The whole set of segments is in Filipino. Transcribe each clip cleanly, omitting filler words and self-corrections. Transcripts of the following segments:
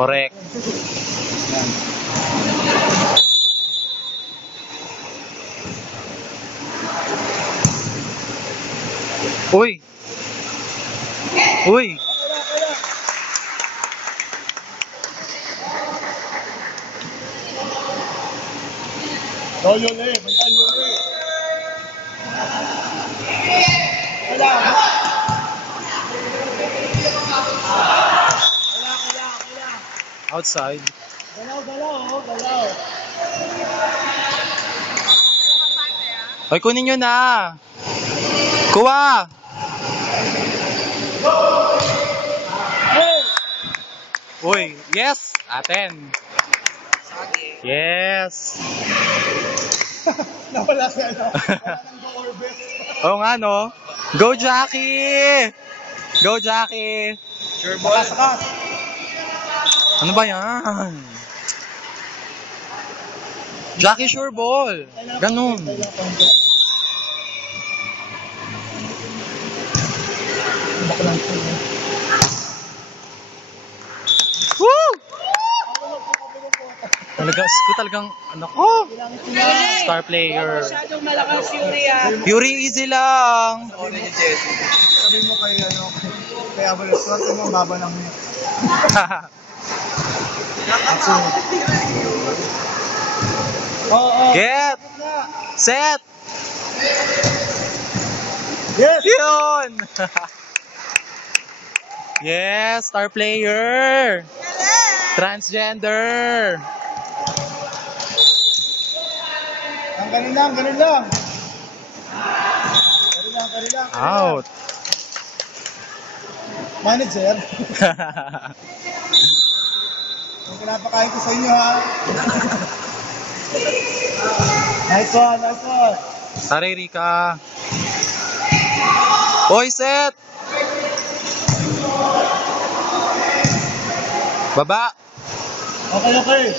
Correct. Uy! Uy! Go Yuli! Bantay Yuli! Wala! Outside. Galaw! Hoy, kunin nyo na! Kuha! Uy, yes! Aten! Yes! Nawala siya, no? Wala nang go-orbit. Oo nga, no? Go, Jackie! Go, Jackie! Sure ball. Sakas. Ano ba yan? Jackie, sure ball! Ganun! Woo! Talagang, ano ko? Star player. Masyadong malakas Yuri Yuri, easy lang. Sabi mo kay Avalos, swerte mo, baba lang niya. Get! Set! Yes! Yun! Yes, star player. Transgender. Ganun lang. Out. Manager. Ang pinapakain ko sa inyo, ha? Nice one. Sarili ka. Hoy, set! Baba. Okay.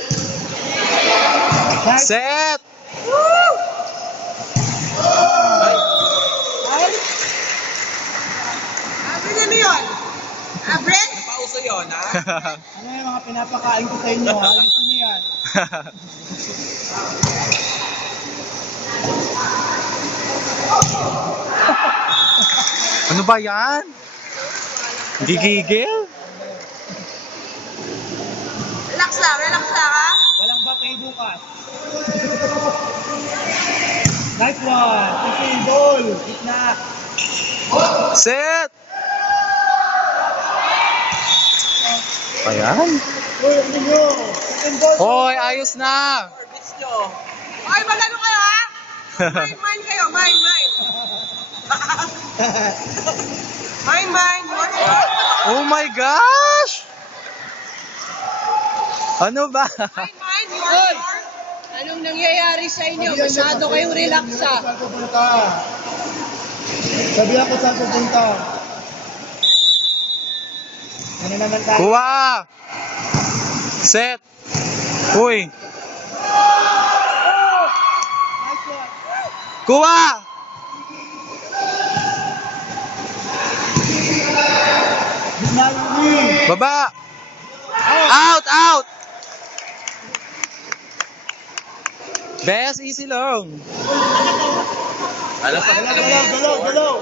Nice. Set! Abrin ano yun? Abrin? Pauso yun, ha? Ano yung mga pinapakain ko sa inyo, ha? Ayusin niyo yan. Ano ba yan? Gigigil? Relax lang, ha? Walang batay bukas. Nice one. Tipping ball. Gitna. Set! Ayan. Uy, ano nyo? Tipping ball. Hoy, ayos na! Orbits nyo. Okay, magano kayo ha? Mine kayo, mine. Mine. Oh my gosh! Ano ba? Mine, yours. Anong nangyayari sa inyo? Masyado kayong relax ha. Sabi ako saan pupunta. Ano naman tayo? Kuha! Set! Uy! Nice one. Kuha! Gitna Yuli. Baba! Out! Best, easy lang. Alas sa Galaw.